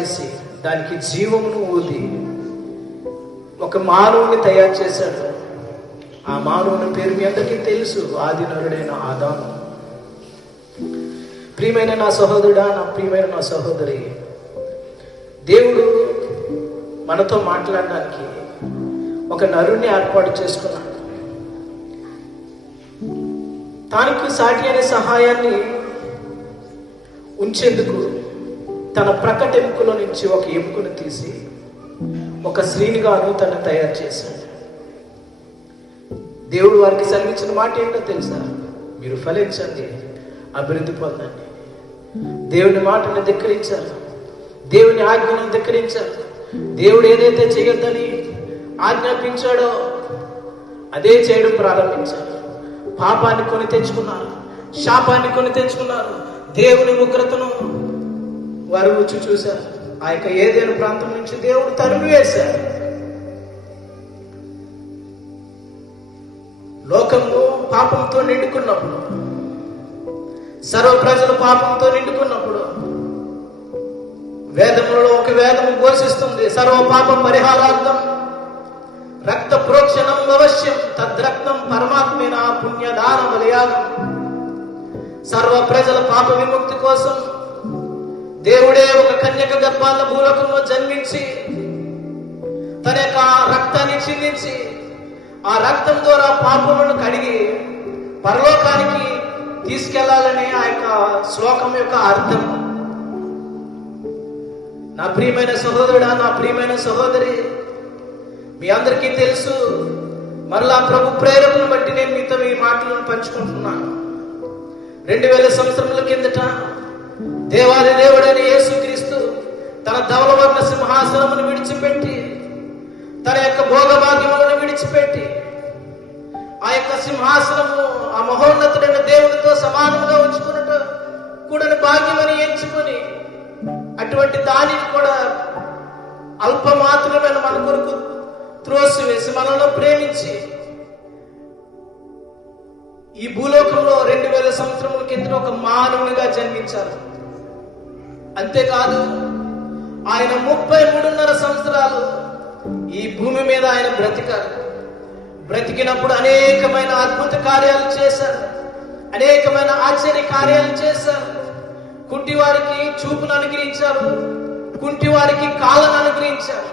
చేసి దానికి జీవమును ఊది ఒక మానవుని తయారు చేశాడు. ఆ మానవుని పేరు మీ అందరికీ తెలుసు, ఆది నరుడైన ఆదాము. ప్రియమైన నా సహోదరుడా, నా ప్రియమైన నా సహోదరి, దేవుడు మనతో మాట్లాడడానికి ఒక నరుణ్ణి ఏర్పాటు చేసుకున్నాడు. తానికి సాటి అనే సహాయాన్ని ఉంచేందుకు తన ప్రకట ఎముకలో నుంచి ఒక ఎముకను తీసి ఒక స్త్రీనిగాను తను తయారు చేశాడు. దేవుడు వారికి సెలవించిన మాట ఏంటో తెలుసా? మీరు ఫలించండి, అభివృద్ధి పొందండి. దేవుని మాటను ధిక్కరించారు, దేవుని ఆజ్ఞను ధిక్కరించారు. దేవుడు ఏదైతే చేయొద్దని ఆజ్ఞాపించాడో అదే చేయడం ప్రారంభించారు. పాపాన్ని కొని తెచ్చుకున్నారు, శాపాన్ని కొని తెచ్చుకున్నారు. దేవుని ఉగ్రతను వారు రుచి చూశారు. ఆ యొక్క ఏదైనా ప్రాంతం నుంచి దేవుడు తరిమి వేశారు. లోకంలో పాపంతో నిండుకున్నప్పుడు, సర్వ ప్రజలు పాపంతో నిండుకున్నప్పుడు వేదములలో ఒక వేదము ఘోషిస్తుంది, సర్వ పాపం పరిహారార్థం రక్త ప్రోక్షణం అవశ్యం, తద్రక్తం పరమాత్మేన పుణ్యదాన బలియాగం. సర్వ ప్రజల పాప విముక్తి కోసం దేవుడే ఒక కన్యక గర్భాన భూలోకంలో జన్మించి తన యొక్క రక్తాన్ని చిందించి ఆ రక్తం ద్వారా పాపములను కడిగి పరలోకానికి తీసుకెళ్లాలనే ఆ యొక్క శ్లోకం యొక్క అర్థం. నా ప్రియమైన సహోదరుడా, నా ప్రియమైన సహోదరి, మీ అందరికీ తెలుసు. మరలా ప్రభు ప్రేరణను బట్టి నేను మీతో ఈ మాటలను పంచుకుంటున్నాను. 2000 సంవత్సరముల కిందట దేవాది దేవుడైన యేసుక్రీస్తు తన ధవలవర్ణ సింహాసనమును విడిచిపెట్టి, తన యొక్క భోగభాగ్యములను విడిచిపెట్టి, ఆ యొక్క సింహాసనము ఆ మహోన్నతుడైన దేవునితో సమానంగా ఉంచుకున్నట్టు కూడా భాగ్యమని ఎంచుకొని అటువంటి దానిని కూడా అల్పమాత్రమైన మన కొరకు త్రోసివేసి మనలో ప్రేమించి ఈ భూలోకంలో 2000 సంవత్సరముల కింద ఒక మానవునిగా జన్మించారు. అంతేకాదు, ఆయన 33.5 సంవత్సరాలు ఈ భూమి మీద ఆయన బ్రతికారు. బ్రతికినప్పుడు అనేకమైన అద్భుత కార్యాలు చేశారు, అనేకమైన ఆశ్చర్య కార్యాలు చేశారు. కుంటి వారికి చూపును అనుగ్రహించారు, కుంటి వారికి కాళ్ళను అనుగ్రహించారు.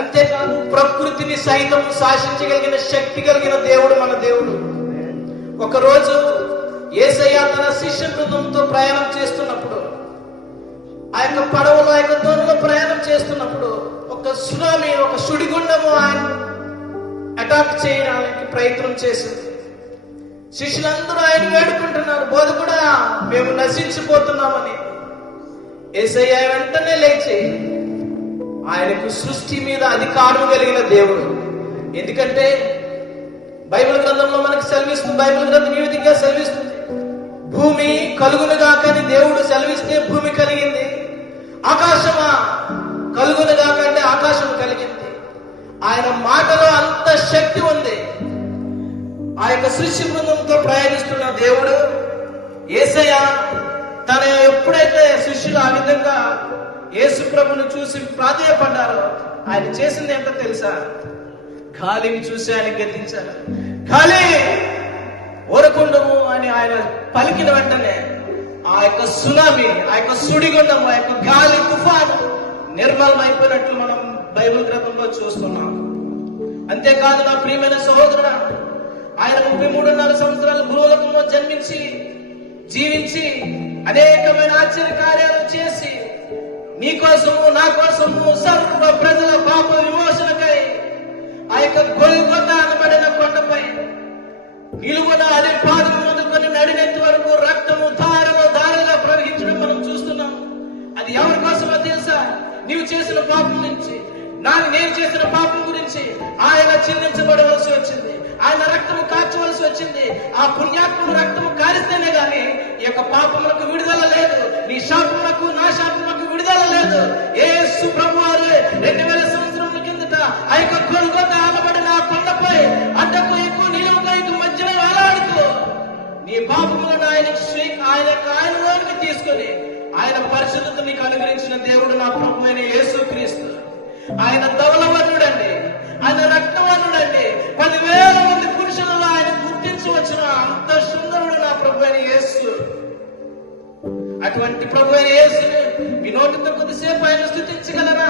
అంతేకాదు, ప్రకృతిని సైతం శాసించగలిగిన శక్తి కలిగిన దేవుడు మన దేవుడు. ఒకరోజు యేసయ్య తన శిష్య బృందంతో ప్రయాణం చేస్తున్నప్పుడు, ఆ యొక్క పడవలో, ఆ యొక్క దోణిలో ప్రయాణం చేస్తున్నప్పుడు ఒక సునామీ, ఒక సుడిగుండము ఆయన అటాక్ చేయడానికి ప్రయత్నం చేసింది. శిష్యులందరూ ఆయన వేడుకుంటున్నారు, బోధకుడా మేము నశించిపోతున్నామని. యేసయ్య వెంటనే లేచి, ఆయనకు సృష్టి మీద అధికారం కలిగిన దేవుడు. ఎందుకంటే బైబిల్ గ్రంథంలో మనకు సెలవిస్తుంది, బైబిల్ గ్రంథం ఈ విధంగా సెలవిస్తుంది, భూమి కలుగునుగా కానీ దేవుడు సెలవిస్తే భూమి కలిగింది, ఆకాశమా కలుగునుగా కంటే ఆకాశం కలిగింది. ఆయన మాటలో అంత శక్తి ఉంది. ఆ యొక్క సృష్టి బృందంతో ప్రయాణిస్తున్న దేవుడు యేసయ్య తన ఎప్పుడైతే శిష్యులు ఆ విధంగా యేసు ప్రభును చూసి ప్రాధేయపడ్డారో, ఆయన చేసింది ఏంటో తెలుసా? గాలిని చూసి ఆయన గద్దించారు. గాలి ఊరకుండము అని ఆయన పలికిన వెంటనే ఆ యొక్క సునామీ, ఆ యొక్క సుడిగుండం, ఆ యొక్క గాలి తుఫాను నిర్మలమైపోయినట్లు మనం బైబిల్ గ్రంథంలో చూస్తున్నాం. అంతేకాదు, నా ప్రియమైన సహోదరుడా, ఆయన 33.5 సంవత్సరాలు భూలోకంలో జన్మించి జీవించి అనేకమైన ఆశ్చర్య కార్యాలు చేసి నీ కోసము, నా కోసము, సర్వ ప్రజల పాప విమోచనకై ఆ యొక్క గొల్గొతా అనబడిన కొండపై నిలువున అది పాదం మొదలుకొని నడినెత్తి వరకు రక్తము ధారలో ధారగా ప్రవహించడం మనం చూస్తున్నాం. అది ఎవరి కోసమో తెలుసా? నీవు చేసిన పాపం నుంచి, నేను చేసిన పాపం గురించి ఆయన చిందించబడవలసి వచ్చింది, ఆయన రక్తము కార్చవలసి వచ్చింది. ఆ పుణ్యాత్ముడు రక్తము కారిస్తేనే గాని ఈ యొక్క పాపములకు విడుదల లేదు, నీ శాపములకు, నా శాపములకు విడుదల లేదు. యేసు ప్రభువారు 2000 సంవత్సరముల కిందట ఆ యొక్క గొల్గొతా అనబడిన ఆ కొండపై అడ్డకు ఎక్కువ నిలువుగా ఇటు మధ్యన వేలాడుతూ నీ పాపములను ఆయనలోనికి తీసుకొని ఆయన పరిశుద్ధత నీకు అనుగ్రహించిన దేవుడు నా ప్రభు ఆయన ధవలవర్ణుడండి, ఆయన రక్తవర్ణుడండి. 10,000 మంది పురుషులలో ఆయన గుర్తించవచ్చును. అంత సుందరుడు నా ప్రభు అయిన యేసు. అటువంటి ప్రభు అయిన యేసుని మీ నోటితో కొద్దిసేపు ఆయన స్తుతించగలరా?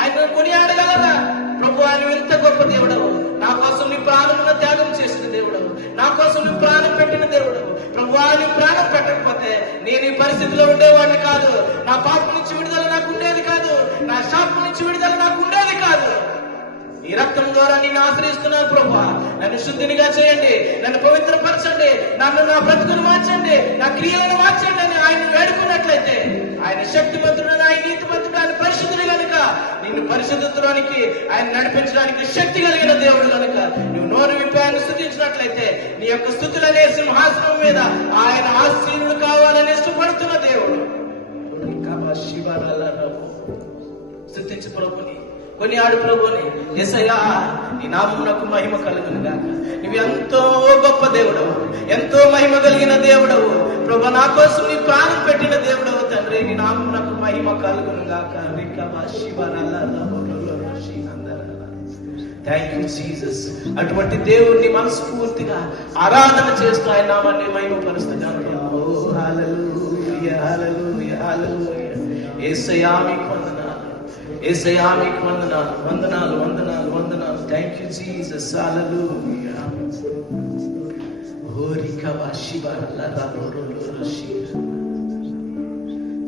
ఆయన కొనియాడగలరా? ప్రభు ఆయన ఎంత గొప్ప దేవుడవు, నా కోసం నీ ప్రాణమున త్యాగం చేసిన దేవుడవు, నా కోసం నీ ప్రాణం పెట్టిన దేవుడవు. ప్రభు నీ ప్రాణం పెట్టకపోతే నేను ఈ పరిస్థితిలో ఉండేవాడిని కాదు. నా పాపం నుంచి విడుదల నాకు ఉండేది కాదు, నా శాపం నుంచి విడుదల నాకు ఉండేది కాదు. ఈ రక్తం ద్వారా నిన్ను ఆశ్రయిస్తున్నాను ప్రభు. నన్ను శుద్ధినిగా చేయండి, నన్ను పవిత్రపరచండి, నన్ను నా బ్రతుకును మార్చండి, నా క్రియలను మార్చండి అని ఆయన వేడుకున్నట్లయితే ఆయన శక్తిమంతుడు, ఆయన నీతిమంతుడు, ఆయన పరిశుద్ధుడు కనుక నిన్ను పరిశుద్ధత్వానికి ఆయన నడిపించడానికి శక్తి కలిగిన దేవుడు కనుక నువ్వు నోరు విప్పి ఆయన స్థుతించినట్లయితే నీ యొక్క స్థుతులనే సింహాసనం మీద ఆయన ఆశీనుడు కావాలని ఇష్టపడుతున్న దేవుడు. స్థుతించు ప్రభుని, కొనియాడు ప్రభుని. యేసయ్యా నీ నామమునకు మహిమ కలుగును గాక. నువ్వు ఎంతో గొప్ప దేవుడవు, ఎంతో మహిమ కలిగిన దేవుడవు ప్రభు. నా కోసం నీ ప్రాణం పెట్టిన దేవుడవు తండ్రి. నీ నామమునకు మహిమ కలుగును గాక. Thank you Jesus. అటువంటి దేవుణ్ణి మనస్ఫూర్తిగా ఆరాధన చేస్తూ ఆయన నామాన్ని మహిమపరుస్తున్నాను. హల్లెలూయా హల్లెలూయా హల్లెలూయా. యేసయ్యా మీకు వందనాలు, యేసయ్యా మీకు వందనాలు, వందనాలు వందనాలు వందనాలు. Thank you Jesus. Hallelujah.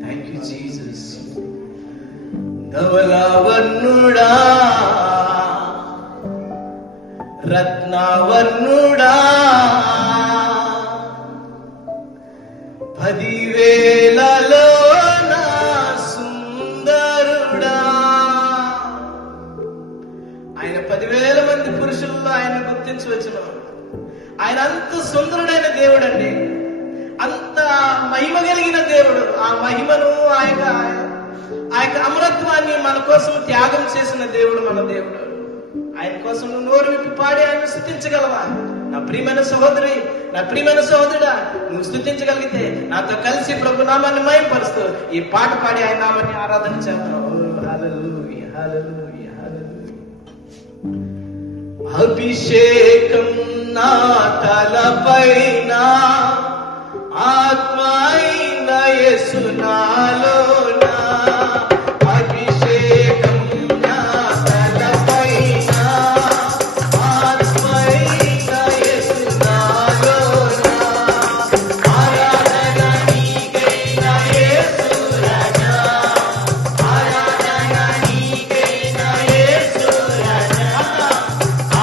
Thank you Jesus. ధవలవర్ణుడా, రత్నవర్ణుడా, 10,000లలో నా సుందరుడా. ఆయన 10,000 మంది పురుషుల్లో ఆయన గుర్తించవచ్చును. ఆయన అంత సుందరుడైన దేవుడు అండి, అంత మహిమ కలిగిన దేవుడు. ఆ మహిమను ఆ యొక్క అమరత్వాన్ని మన కోసం త్యాగం చేసిన దేవుడు మన దేవుడు. ఆయన కోసం నువ్వు నోరు విప్పి పాడి ఆయన స్థుతించగలవా? నా ప్రియమైన సహోదరి, నా ప్రియమైన సహోదరుడా, నువ్వు స్థుతించగలిగితే నాతో కలిసి ప్రభు నామాన్ని మహిమపరుస్తూ ఈ పాట పాడి ఆయన నామాన్ని ఆరాధన చేద్దాం. హల్లెలూయా హల్లెలూయా హల్లెలూయా. అభిషేకం నా తలపైన, ఆత్మ అయిన యేసు నాలోన. అభిషేకం నా తలపైన, ఆత్మ అయిన యేసు నాలోన. ఆరాధన నీకైన యేసు రాజా, ఆరాధన నీకైన యేసు రాజా,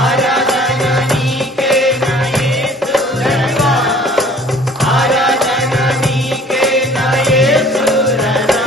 ఆరాధన నీకైన యేసు రాజా, ఆరాధన నీకైన యేసు రాజా.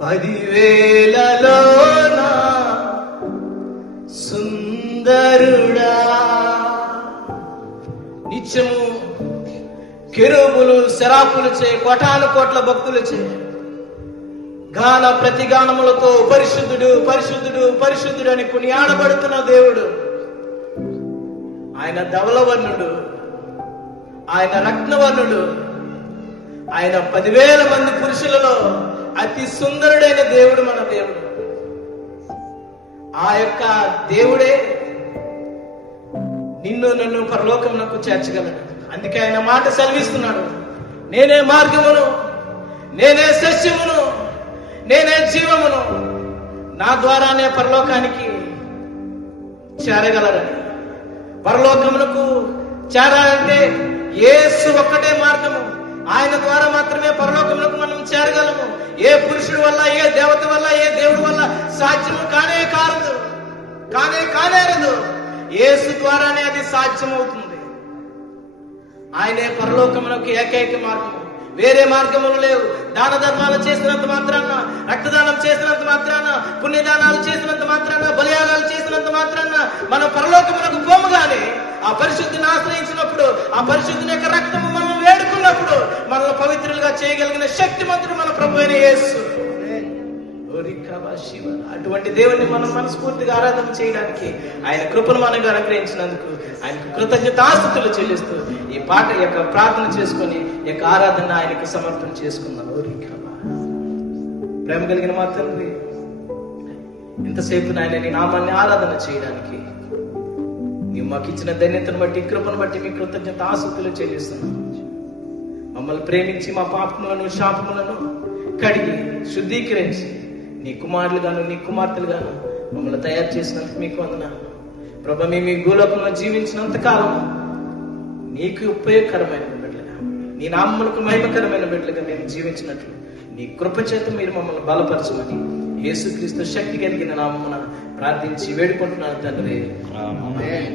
10,000లోన సుందరుడా. నిత్యము కెరూబులు శరాపులచే కోటాను కోట్ల భక్తులచే గాన ప్రతిగానములతో పరిశుద్ధుడు పరిశుద్ధుడు పరిశుద్ధుడు అని కొనియాడబడుతున్న దేవుడు. ఆయన ధవలవర్ణుడు, ఆయన రత్నవర్ణుడు, ఆయన 10,000 మంది పురుషులలో అతి సుందరుడైన దేవుడు మన దేవుడు. ఆ యొక్క దేవుడే నిన్ను నన్ను పరలోకమునకు చేర్చగలడు. అందుకే ఆయన మాట సెలవిస్తున్నాడు, నేనే మార్గమును, నేనే సత్యమును, నేనే జీవమును, నా ద్వారానే పరలోకానికి చేరగలరని. పరలోకమునకు చేరాలంటే యేసు ఒక్కటే మార్గము. ఆయన ద్వారా మాత్రమే పరలోకమునకు మనం చేరగలము. ఏ పురుషుడి వల్ల, ఏ దేవత వల్ల, ఏ దేవుడి వల్ల సాధ్యము కానేరదు. యేసు ద్వారానే అది సాధ్యమవుతుంది. ఆయనే పరలోకమునకు ఏకైక మార్గము. వేరే మార్గములు లేవు. దాన ధర్మాలు చేసినంత మాత్రాన, రక్తదానం చేసినంత మాత్రాన, పుణ్యదానాలు చేసినంత మాత్రాన, బలియాగాలు చేసినంత మాత్రాన మనం పరలోకమునకు పోము. గాని ఆ పరిశుద్ధిని ఆశ్రయించినప్పుడు, ఆ పరిశుద్ధిని యొక్క రక్తము మనం వేడుకున్నప్పుడు మనల్ని పవిత్రులుగా చేయగలిగిన శక్తిమంతుడు మన ప్రభు అయిన యేసు. అటువంటి దేవుణ్ణి మనం మనస్ఫూర్తిగా ఆరాధన చేయడానికి ఆయన కృపను మనకు అనుగ్రహించినందుకు ఆయనకు కృతజ్ఞతాస్తుతులు చెల్లిస్తూ ఈ పాట యొక్క ప్రార్థన చేసుకొని ఈ యొక్క ఆరాధన ఆయనకి సమర్పణ చేసుకున్నాను. ప్రేమ కలిగిన మా తండ్రి, ఇంతసేపు నాయన నీ నామాన్ని ఆరాధన చేయడానికి నీవు మాకు ఇచ్చిన ధన్యతను బట్టి, కృపను బట్టి మీ కృతజ్ఞతాస్తుతులు చెల్లిస్తున్నాను. మమ్మల్ని ప్రేమించి మా పాపములను శాపములను కడిగి శుద్ధీకరించి నీ కుమారులుగాను నీ కుమార్తెలుగాను మమ్మల్ని తయారు చేసినందుకు మీకు వందనాలు ప్రభు. మేము ఈ భూలోకంలో జీవించినంత కాలం నీకు ఉపయోగకరమైన బిడ్డలుగా, నీ నామములకు మహిమకరమైన బిడ్డలుగా మేము జీవించినట్లు నీ కృప చేత మీరు మమ్మల్ని బలపరచమని యేసుక్రీస్తు శక్తి కలిగిన నామమున ప్రార్థించి వేడుకుంటున్నాను తండ్రి. ఆమేన్.